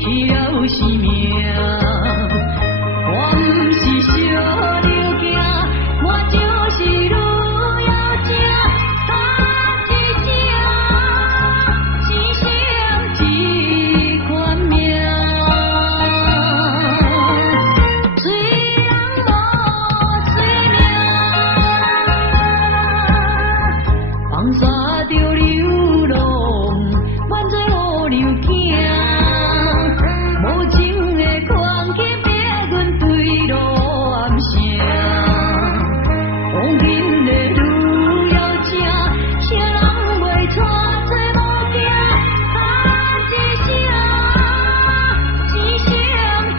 去了生命。我不是小流行，我就是女妖精，他一声，一声一款命。虽人无罪名，放煞着流浪，万罪好流行。无情的狂气逼阮对路暗声，风紧的女妖精，啥人袂带做某囝？他一声，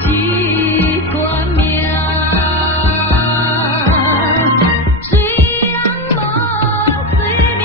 一款命。虽人无罪名。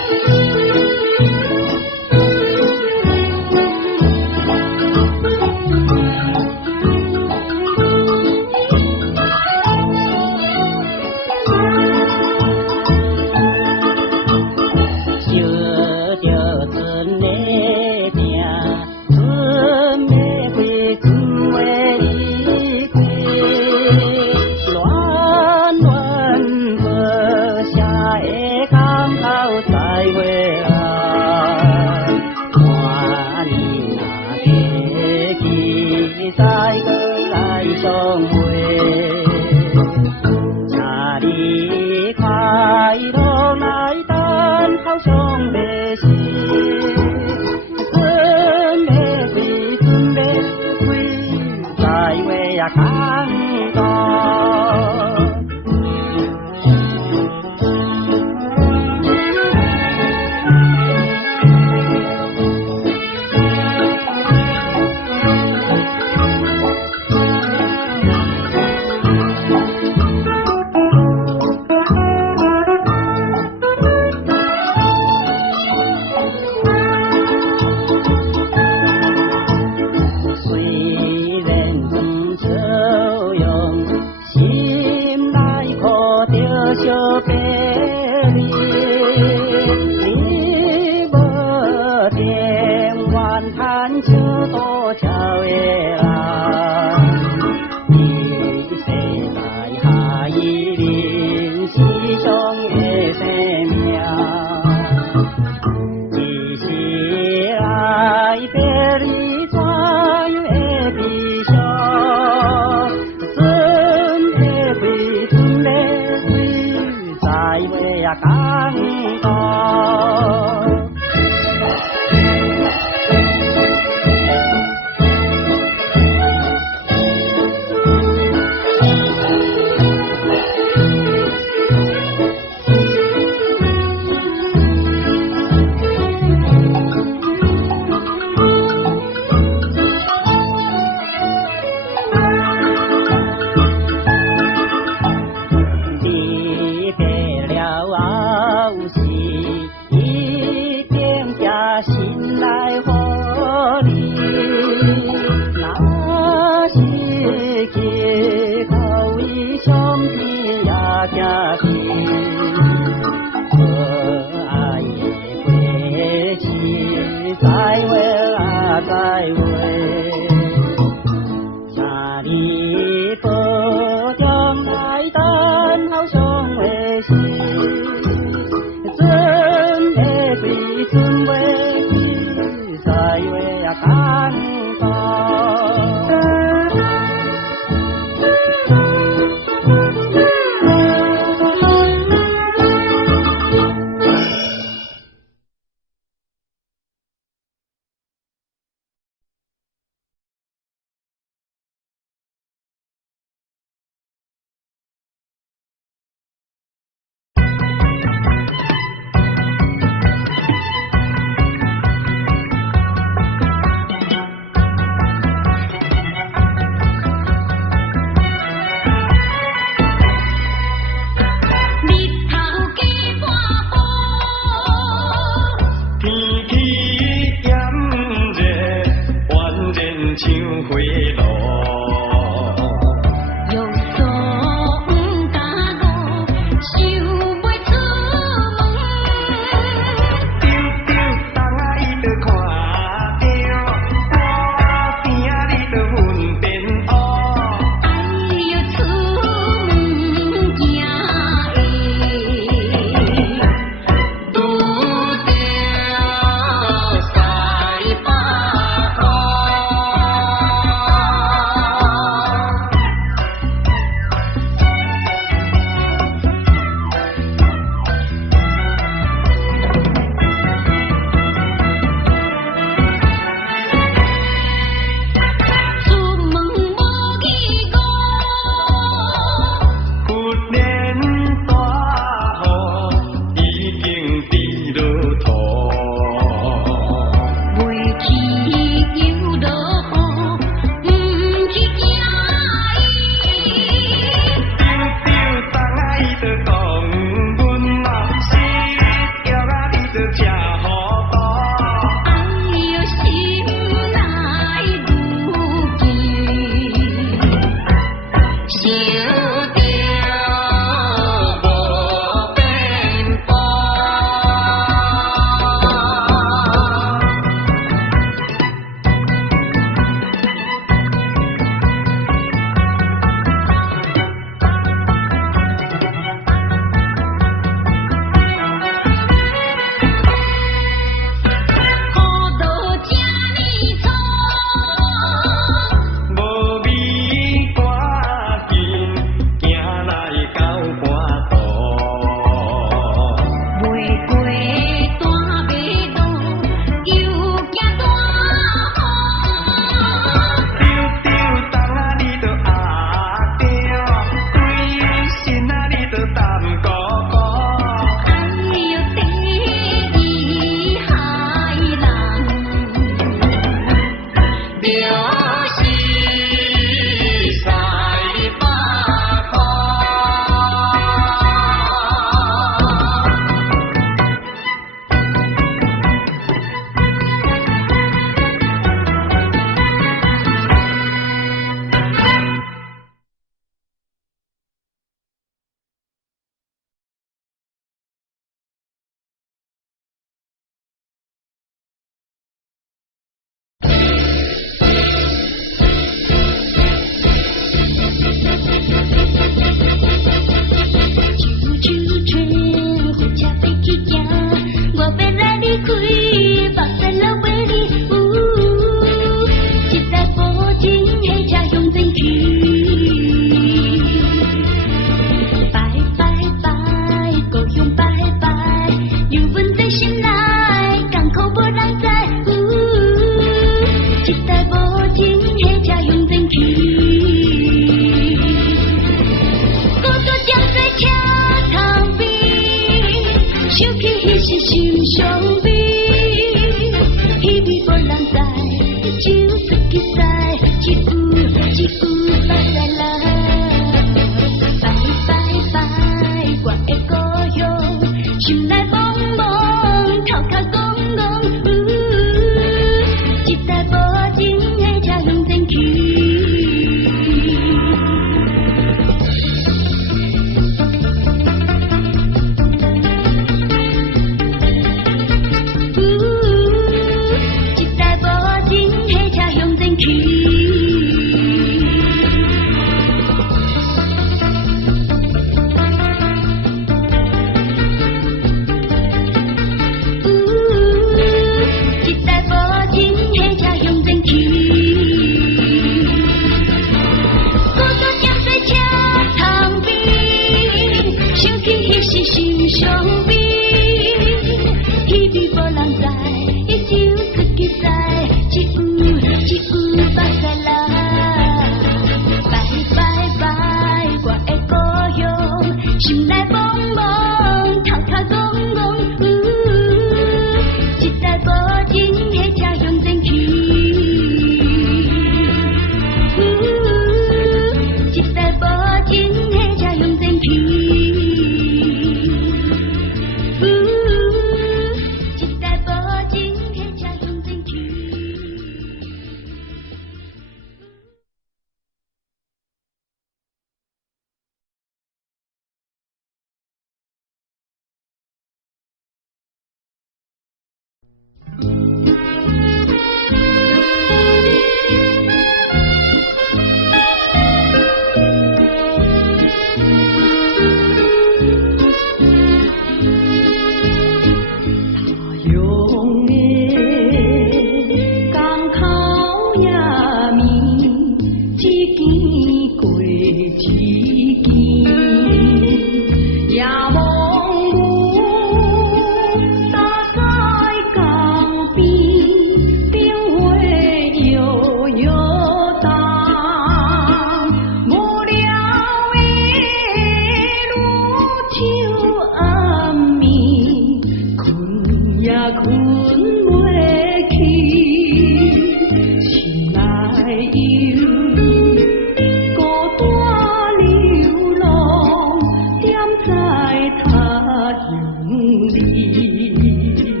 在他永里。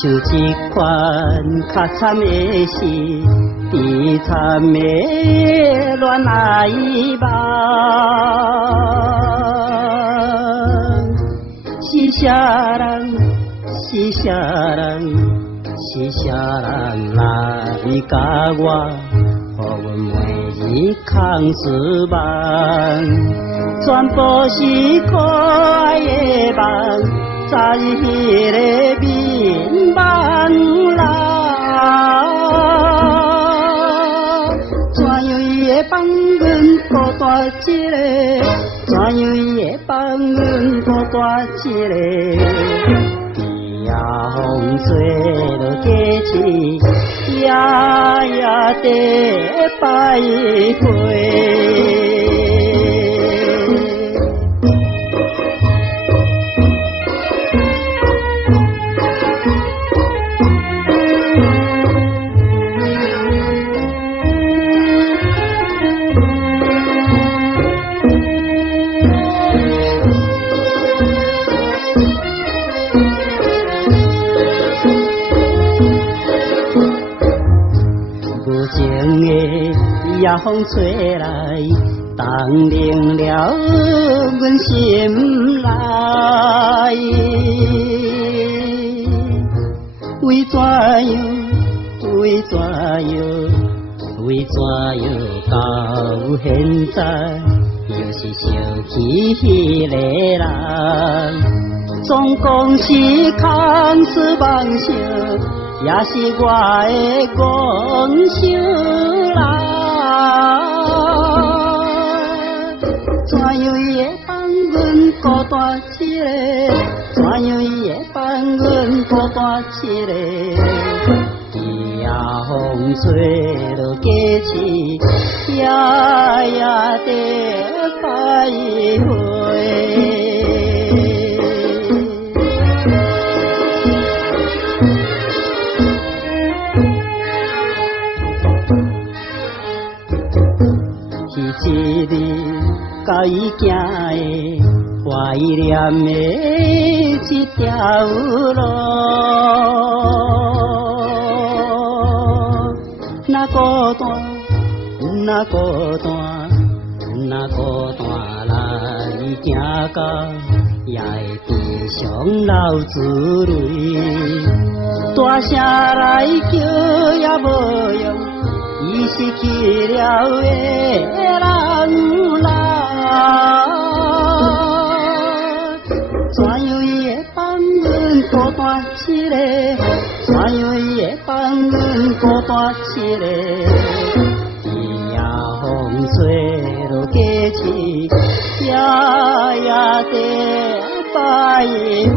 像一款较惨的事，悲惨的恋爱梦。是啥人？是啥人？是啥人来甲我，予阮每日空思梦，全部是可爱的梦，早已迄个面茫啦。怎样伊会放阮孤单一个？怎样伊会放阮孤单一个？夜风吹落街市，夜夜地徘徊。夜风吹来，冻冷了阮心内。为怎样？为怎样？为怎样到现在，又是想起迄个人？总讲是空思梦想，也是我的妄想啦。怎样伊会放阮孤单一个？怎样伊会放阮孤单一个？夜风吹落街市，夜夜地徘徊。一日甲伊行的怀念的一条路，那孤单，那孤单，那孤单来行到，也会悲伤流珠泪。大声来叫也无用，伊失去了的人啦。怎样伊会放阮孤单一个？怎样伊会放阮孤单一个？夜风吹落街市，夜夜地徘徊。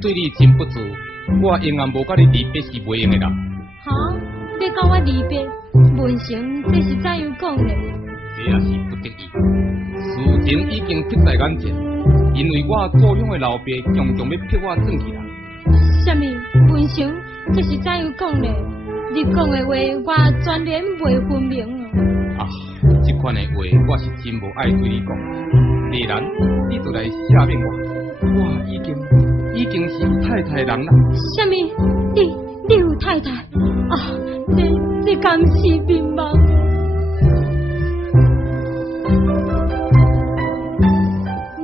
对你真不足，我永远无甲你离别是袂用的啦。哈，要甲我离别，文成这是怎样讲呢？这也是不得已，事情已经迫在眼前，因为我故乡的老爸强强要逼我转去啦。什么？文成这是怎样讲呢？你讲的话我全然袂分明啊！这款的话我是真无爱对你讲。既然你就来赦免我已经是有太太的人啦。什么？你有太太？啊，这敢是面目？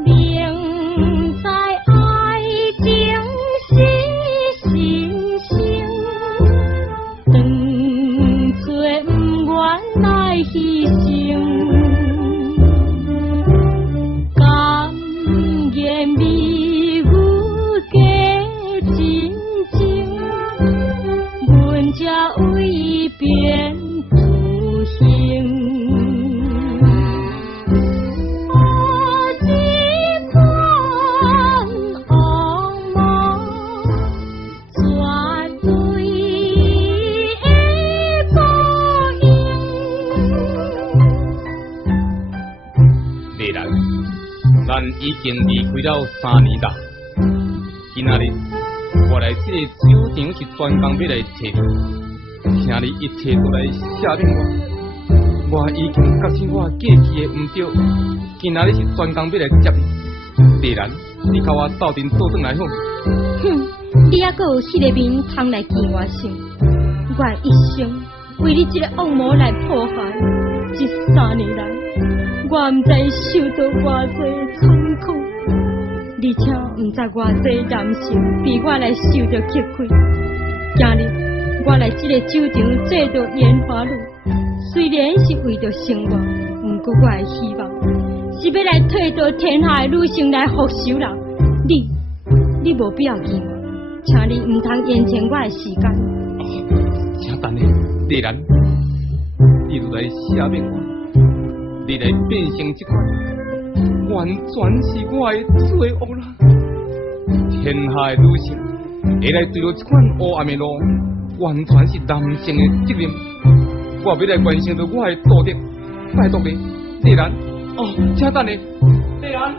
明在爱情是心声，当作不愿来牺牲。为变独行，这款恶魔绝对会报应。未来，咱已经离开了3年啦。今仔日我来这个酒场是专工要来找你，请你一切都来赦免我。我已经觉醒我过去的唔对，今仔日是专工要来接你。既然你甲我斗阵做转来好。哼，你还阁有迄个面通来见我先？我一生为你这个恶魔来破坏，这3年来，我唔知受到偌济痛苦。而且唔知偌济男性比我来受到屈亏。今日我来这个酒场做着烟花女，虽然是为着生活，不过我的希望是要来替着天下的女性来复仇人。你无必要见我，请你唔通延长我的时间。请等下，既然你就来赦免我，你来变成这款。完全是我的罪恶啦！天下的女性会来对着这款黑暗的路，完全是男性的责任。我要来完成着我的道德，拜托你，丽兰，请等你，丽兰。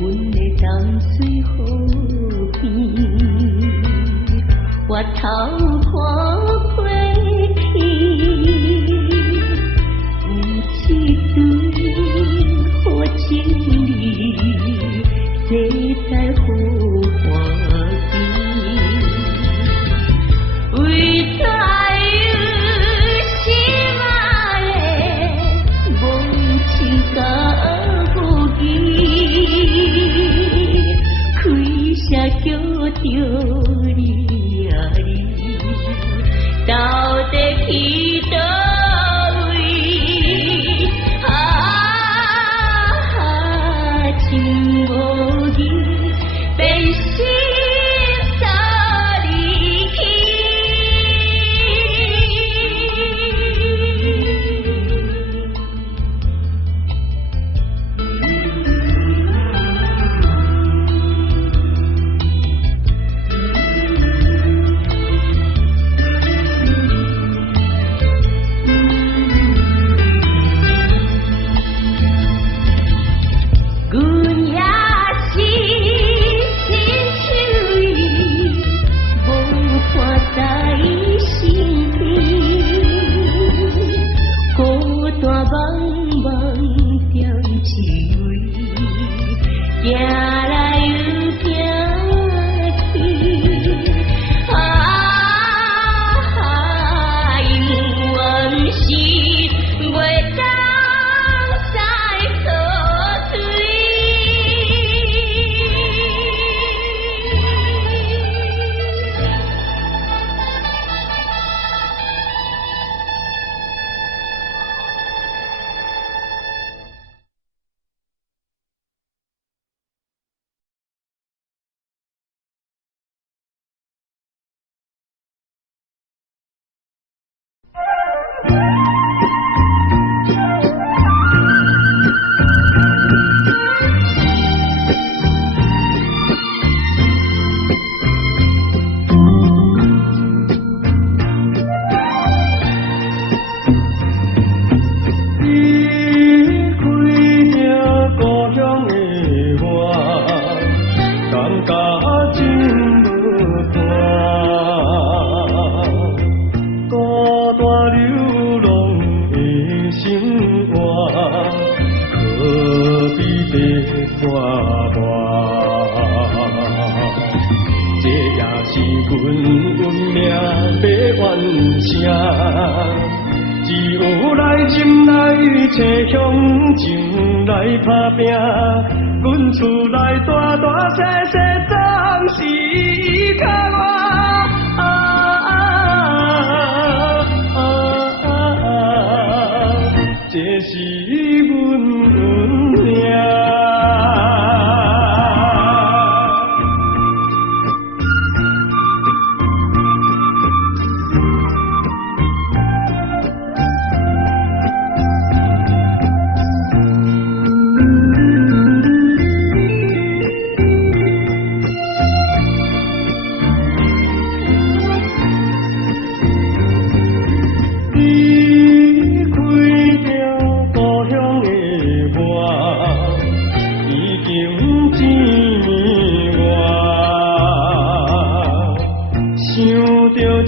阮的淡水河边，我头看花天，有一对好情侣，坐在荷花边，为在有心爱的梦情甲无义，开声叫着你啊你，到底去倒位？情无义，变心早离去。阮也是亲像伊，无伴在身边，孤单茫茫踮一位，行来又行去，永远是袂当再倒退。只有来心来找向前来打拼，阮厝内大大小小总是靠我，这是阮运命。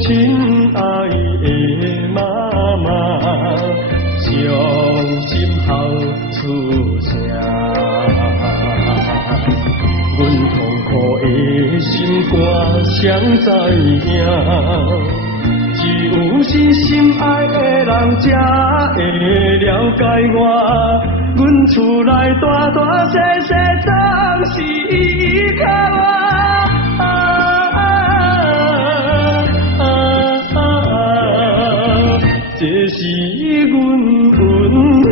亲爱的妈妈，伤心哭出声，阮痛苦的心肝谁知影？只有是心爱的人才会了解我，阮厝内大大小小总是依靠我。这是阮运命。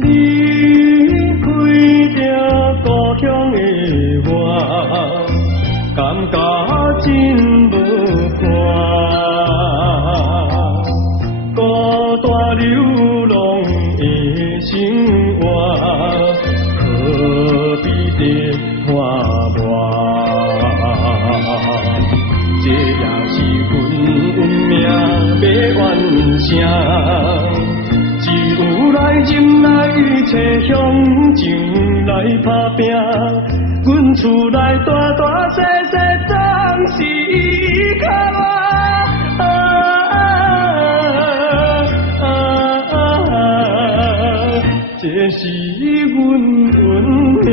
离开着故乡的我，感觉真。孤单流浪的生活，何必得花磨？这也是阮运命要完成。只有来忍耐，切向前来打拼。阮厝内大大小小总是依靠我，这是阮运命。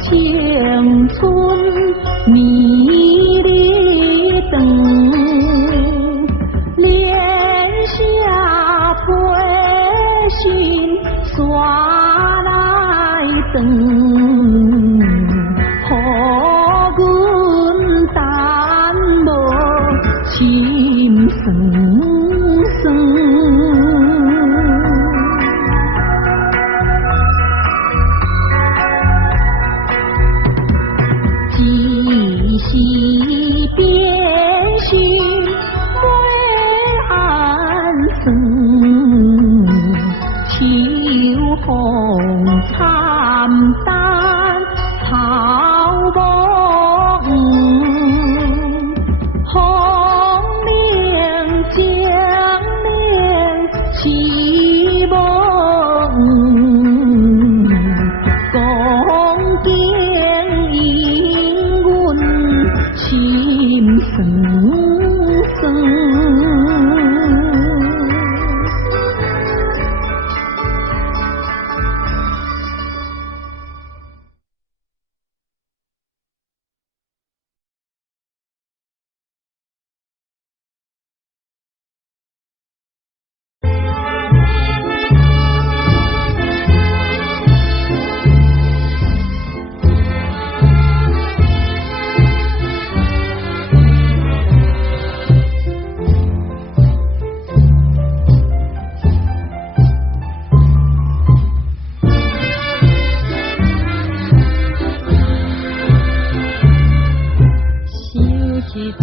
青春迷心酸酸。只是变心袂安算，秋风惨淡草木黄，风铃将令起梦，讲经引阮心酸酸。一个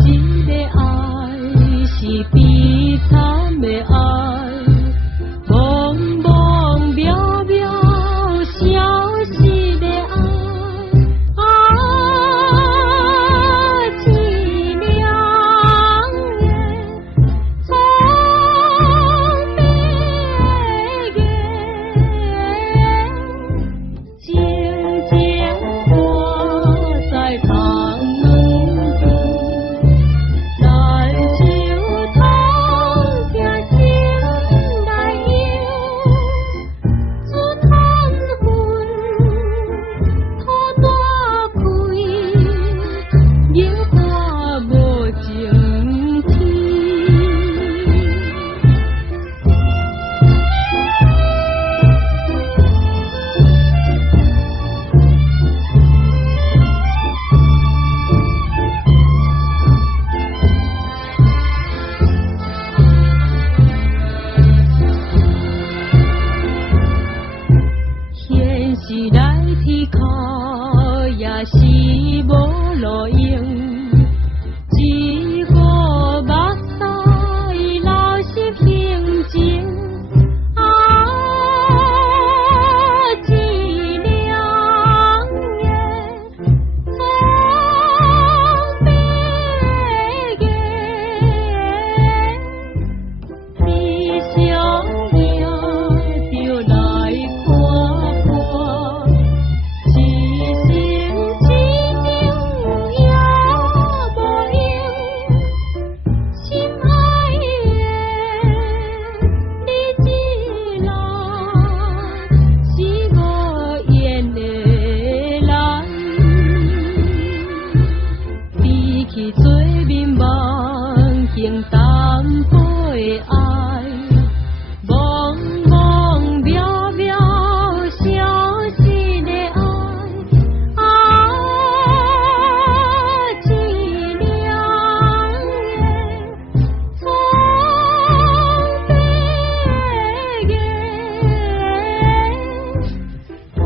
爱是悲惨的爱，茫茫渺渺消失的爱，凄凉的从别个，静静挂在窗是来天靠，也是无路用。一个目屎流失平静，凄凉的从别个，你想赢就来看看。一生一命也无用，心爱的你一人，是我缘的人，比起做面梦境淡薄的爱，茫茫渺渺消失的爱，凄凉的从别个，抱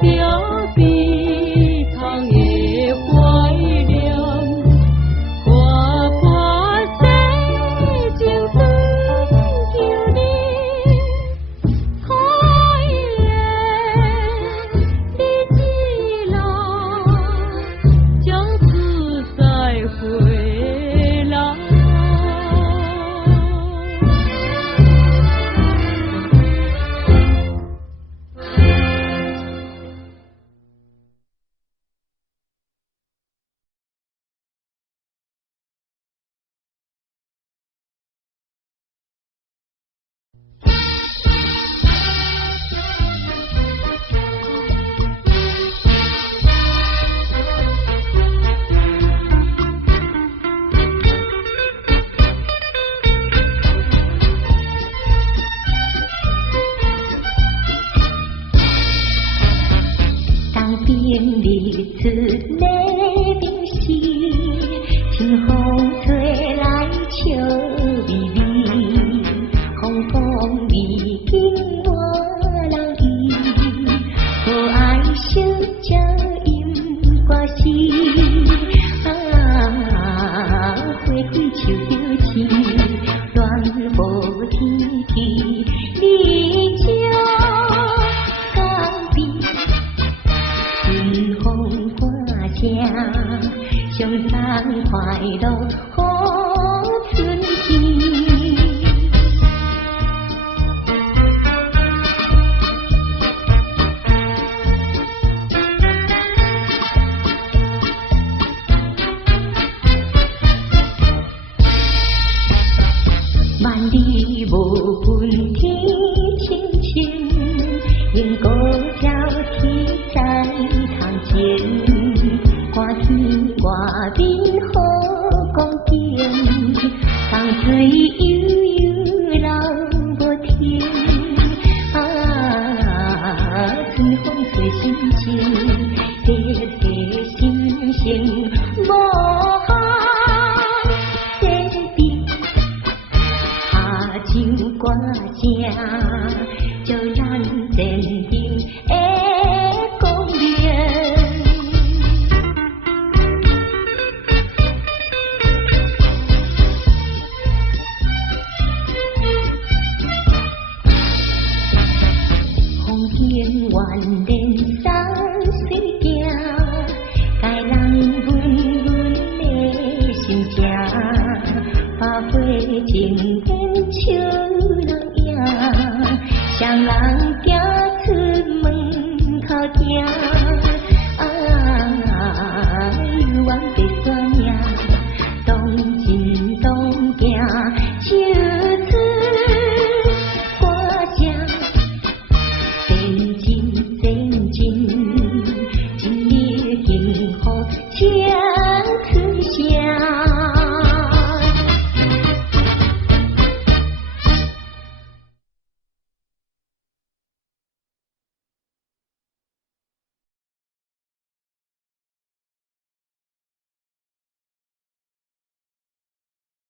着悲痛的怀念，看看世情转求你，可爱的你一人，将自在回来。当兵日出，礼兵时，清风吹来上送快乐予春天。万里无分天青青，因果交替在堂前。看天外面好光景，江水悠悠流无停。春风吹心情，热热心情无限边。下酒歌声。